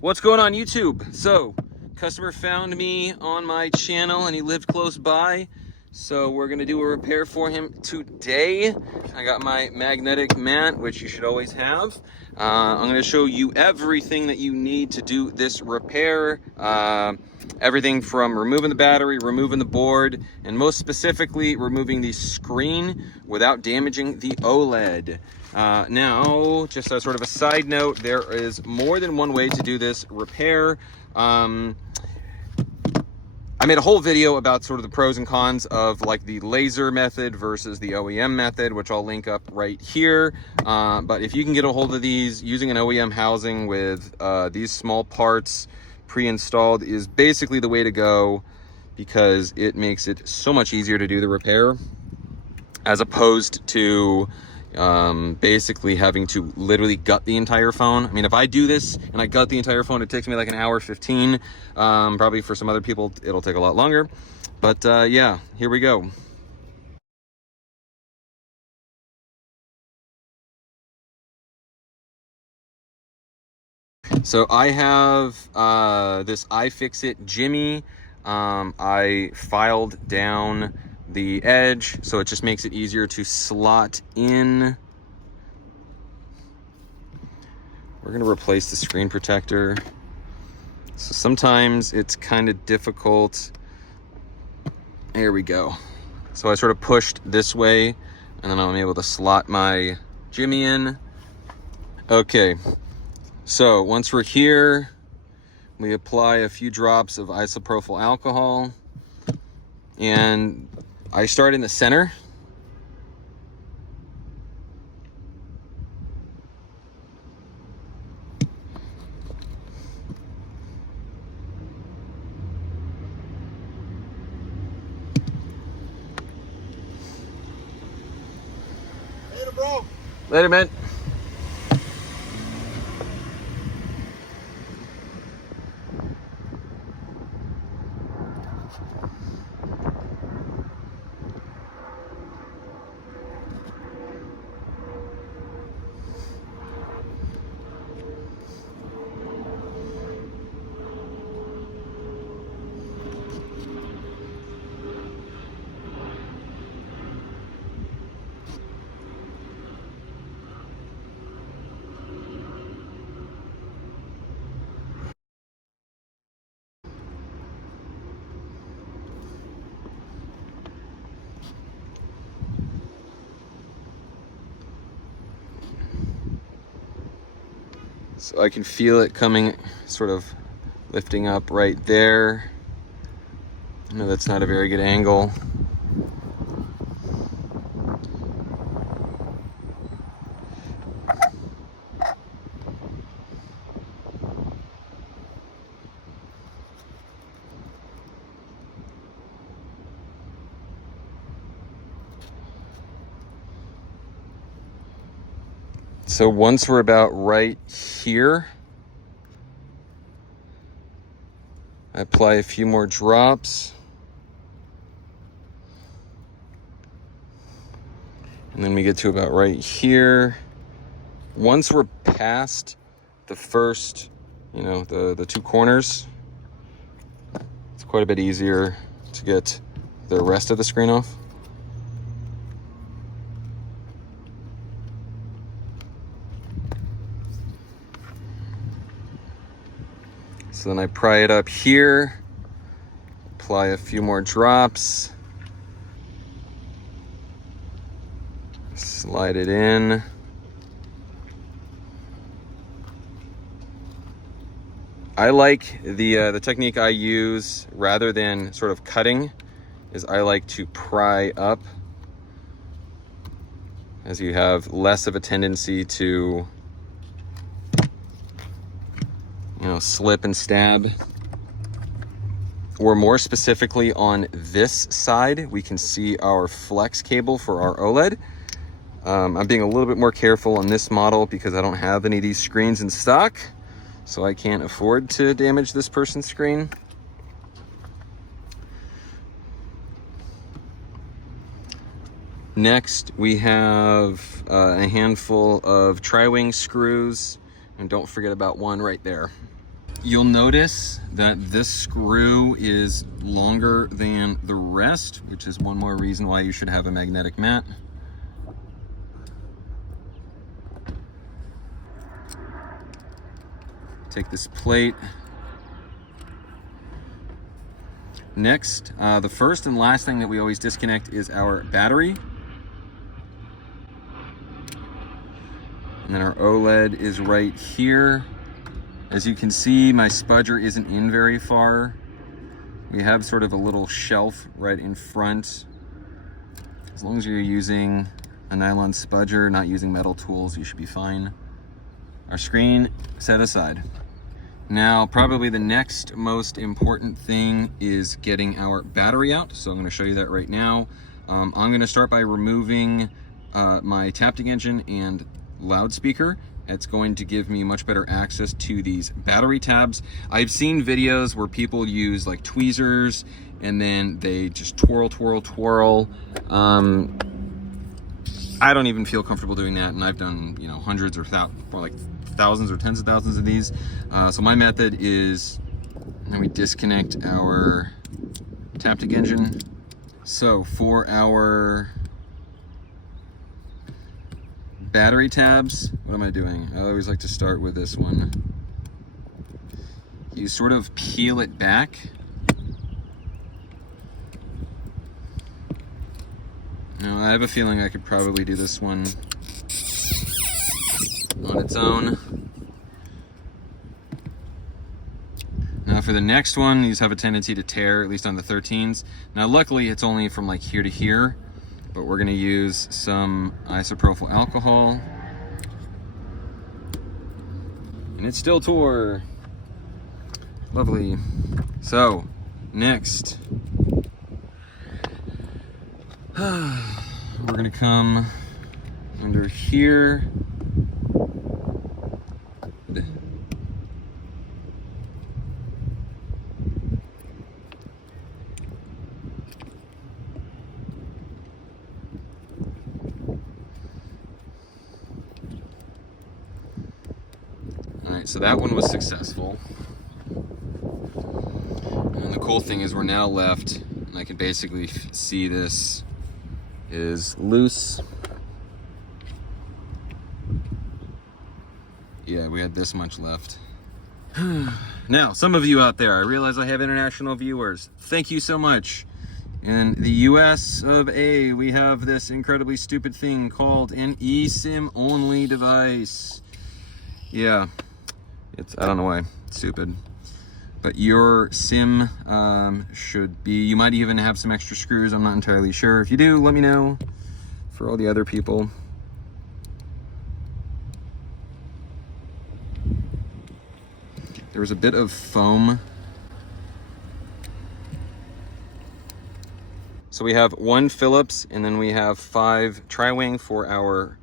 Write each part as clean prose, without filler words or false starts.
What's going on YouTube? So, customer found me on my channel and he lived close by. So we're gonna do a repair for him today. I got my magnetic mat, which you should always have. I'm gonna show you everything that you need to do this repair. Everything from removing the battery, removing the board, and most specifically, removing the screen without damaging the OLED. Now, just as sort of a side note, there is more than one way to do this repair. I made a whole video about sort of the pros and cons of like the laser method versus the OEM method, which I'll link up right here. But if you can get a hold of these using an OEM housing with these small parts pre-installed is basically the way to go, because it makes it so much easier to do the repair as opposed to basically having to literally gut the entire phone. I mean, if I do this and I gut the entire phone, it takes me like an hour 15. Probably for some other people, it'll take a lot longer. But yeah, here we go. So I have this iFixit Jimmy. I filed down the edge, so it just makes it easier to slot in. We're gonna replace the screen protector. So sometimes it's kind of difficult. There we go. So I sort of pushed this way, and then I'm able to slot my Jimmy in. Okay, so once we're here, we apply a few drops of isopropyl alcohol, and I start in the center. Later, bro. Later, man. So I can feel it coming, sort of lifting up right there. I know that's not a very good angle. So once we're about right here, I apply a few more drops. And then we get to about right here. Once we're past the first, the two corners, it's quite a bit easier to get the rest of the screen off. So then I pry it up here, apply a few more drops, slide it in. I like the technique I use rather than sort of cutting, is I like to pry up, as you have less of a tendency to slip and stab. Or more specifically on this side, we can see our flex cable for our OLED. I'm being a little bit more careful on this model because I don't have any of these screens in stock, so I can't afford to damage this person's screen. Next, we have a handful of tri-wing screws, and don't forget about one right there. You'll notice that this screw is longer than the rest, which is one more reason why you should have a magnetic mat. Take this plate. Next, the first and last thing that we always disconnect is our battery. And then our OLED is right here. As you can see, my spudger isn't in very far. We have sort of a little shelf right in front. As long as you're using a nylon spudger, not using metal tools, you should be fine. Our screen set aside. Now, probably the next most important thing is getting our battery out. So I'm gonna show you that right now. I'm gonna start by removing my Taptic engine and loudspeaker. It's going to give me much better access to these battery tabs. I've seen videos where people use like tweezers and then they just twirl. I don't even feel comfortable doing that, and I've done, you know, hundreds or thousands or tens of thousands of these. So my method is, then we disconnect our Taptic engine. So for our battery tabs, what am I doing? I always like to start with this one. You sort of peel it back. Now, I have a feeling I could probably do this one on its own. Now for the next one, these have a tendency to tear, at least on the 13s. Now luckily it's only from like here to here, but we're gonna use some isopropyl alcohol. And it still tore. Lovely. So, next. We're gonna come under here. Alright, so that one was successful. And the cool thing is we're now left, and I can basically see this is loose. Yeah, we had this much left. Now, some of you out there, I realize I have international viewers. Thank you so much. In the US of A, we have this incredibly stupid thing called an eSIM only device. Yeah, I don't know why, it's stupid. But your SIM should be, you might even have some extra screws, I'm not entirely sure. If you do, let me know. For all the other people. There was a bit of foam. So we have one Phillips, and then we have 5 tri-wing for our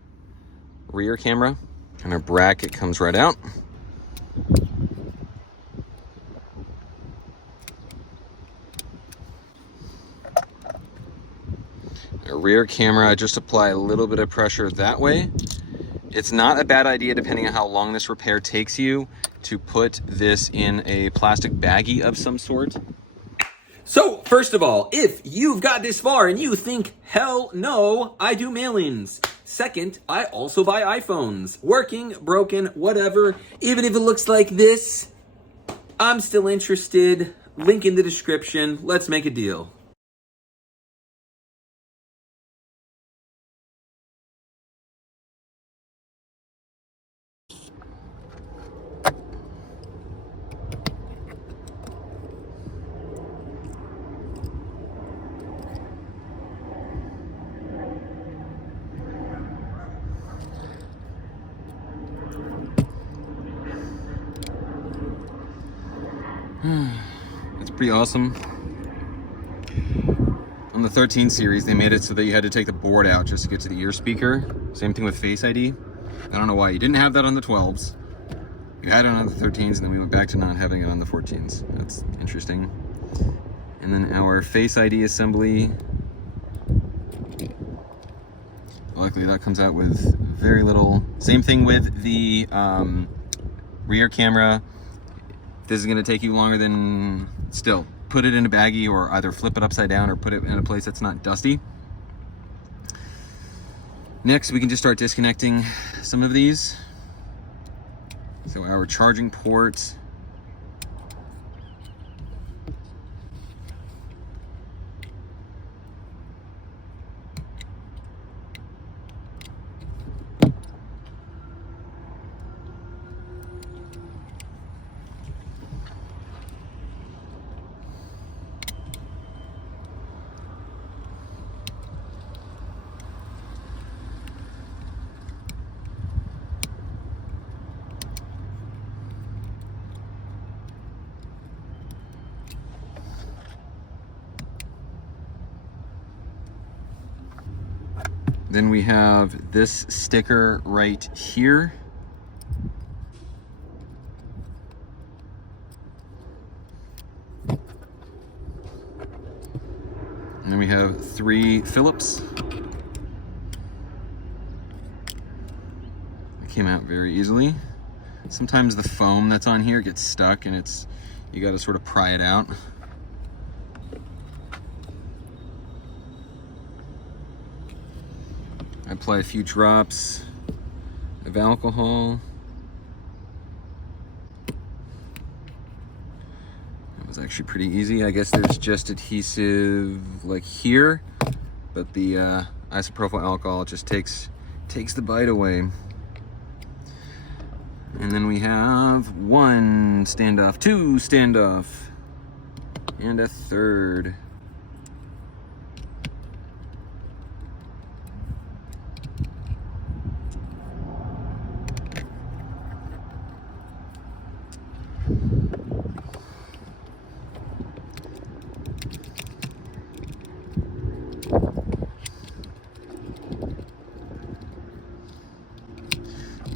rear camera. And our bracket comes right out. A rear camera, I just apply a little bit of pressure that way. It's not a bad idea, depending on how long this repair takes you, to put this in a plastic baggie of some sort. So, first of all, if you've got this far and you think, hell no, I do mailings. Second, I also buy iPhones. Working, broken, whatever. Even if it looks like this, I'm still interested. Link in the description. Let's make a deal. It's pretty awesome. On the 13 series, they made it so that you had to take the board out just to get to the ear speaker. Same thing with Face ID. I don't know why you didn't have that on the 12s. You had it on the 13s, and then we went back to not having it on the 14s. That's interesting. And then our Face ID assembly. Luckily, that comes out with very little. Same thing with the rear camera. If this is gonna take you longer than, still, put it in a baggie or either flip it upside down or put it in a place that's not dusty. Next, we can just start disconnecting some of these. So our charging port, then we have this sticker right here. And then we have 3 Phillips. It came out very easily. Sometimes the foam that's on here gets stuck and you got to sort of pry it out. I apply a few drops of alcohol. That was actually pretty easy. I guess there's just adhesive like here, but the isopropyl alcohol just takes the bite away. And then we have 1 standoff, 2 standoff, and a 3rd.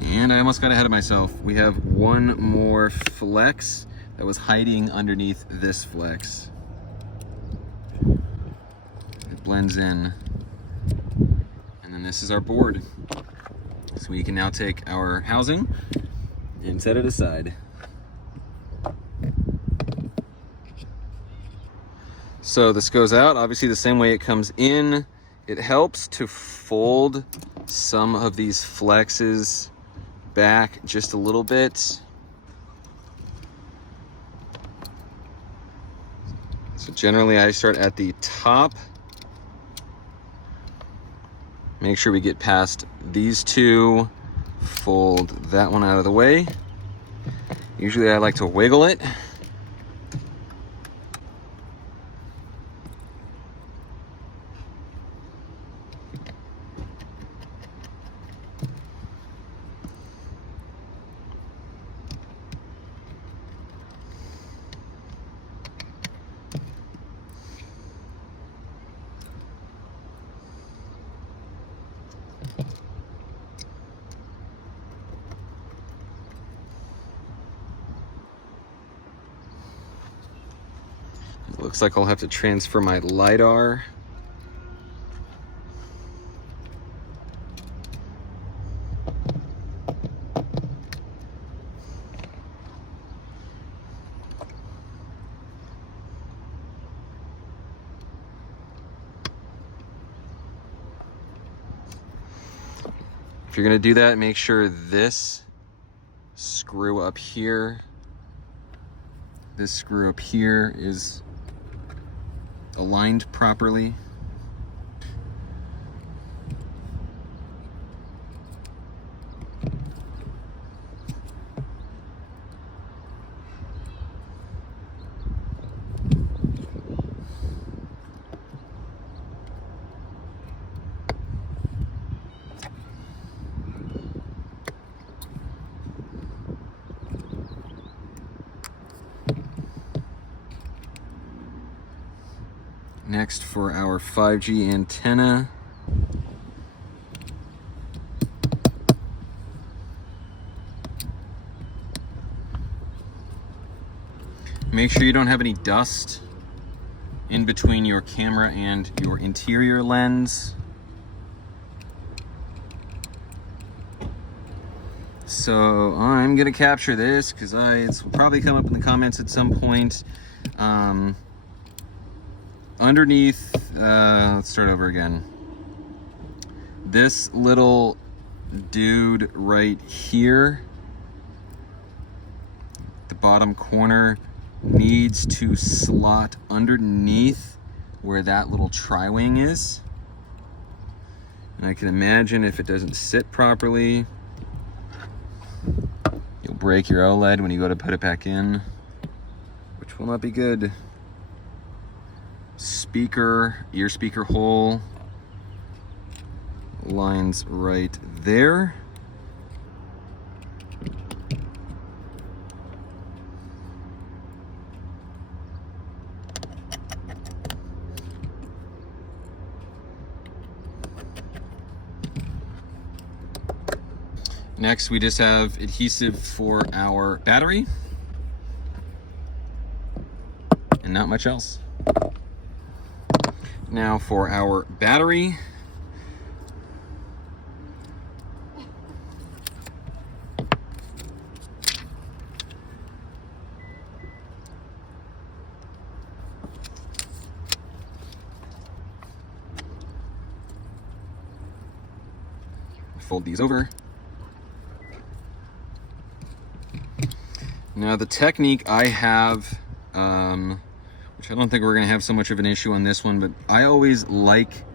And I almost got ahead of myself. We have 1 more flex that was hiding underneath this flex. It blends in. And then this is our board. So we can now take our housing and set it aside. So this goes out, obviously the same way it comes in. It helps to fold some of these flexes back just a little bit. So generally I start at the top. Make sure we get past these 2, fold that one out of the way. Usually I like to wiggle it. It looks like I'll have to transfer my LiDAR. If you're gonna do that, make sure this screw up here, this screw up here is aligned properly. Next, for our 5G antenna, make sure you don't have any dust in between your camera and your interior lens. So I'm gonna capture this because it's will probably come up in the comments at some point. Underneath, let's start over again. This little dude right here, the bottom corner, needs to slot underneath where that little tri-wing is. And I can imagine if it doesn't sit properly, you'll break your OLED when you go to put it back in, which will not be good. Ear speaker hole lines right there. Next, we just have adhesive for our battery and not much else. Now for our battery, fold these over. Now the technique I have, which I don't think we're gonna have so much of an issue on this one, but I always like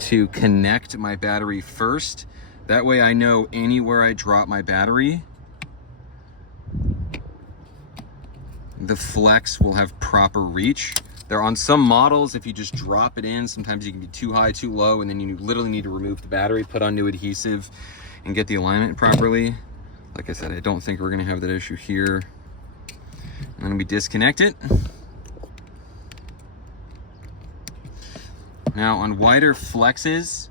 to connect my battery first. That way I know anywhere I drop my battery, the flex will have proper reach. There on some models, if you just drop it in, sometimes you can be too high, too low, and then you literally need to remove the battery, put on new adhesive, and get the alignment properly. Like I said, I don't think we're gonna have that issue here. And then we disconnect it. Now on wider flexes,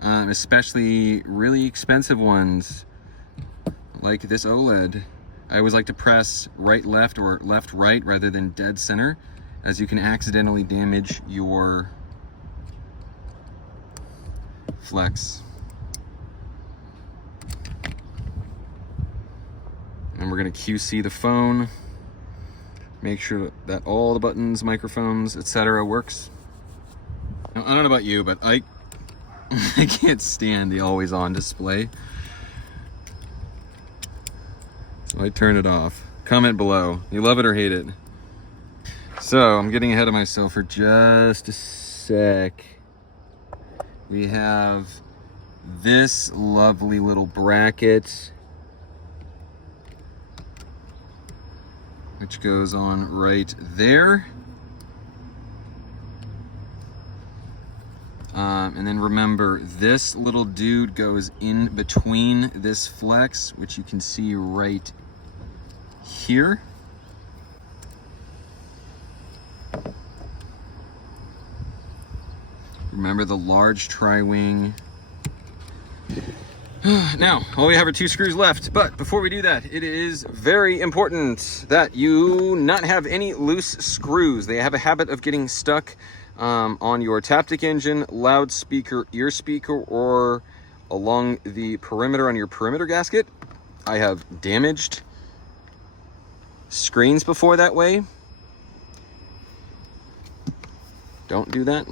especially really expensive ones, like this OLED, I always like to press right, left, or left, right, rather than dead center, as you can accidentally damage your flex. And we're gonna QC the phone, make sure that all the buttons, microphones, etc. works. Now, I don't know about you, but I can't stand the always on display. So I turn it off. Comment below, you love it or hate it. So I'm getting ahead of myself for just a sec. We have this lovely little bracket, which goes on right there. And then remember, this little dude goes in between this flex, which you can see right here. Remember the large tri-wing. Now, all we have are 2 screws left, but before we do that, it is very important that you not have any loose screws. They have a habit of getting stuck on your Taptic engine, loudspeaker, ear speaker, or along the perimeter on your perimeter gasket. I have damaged screens before that way. Don't do that.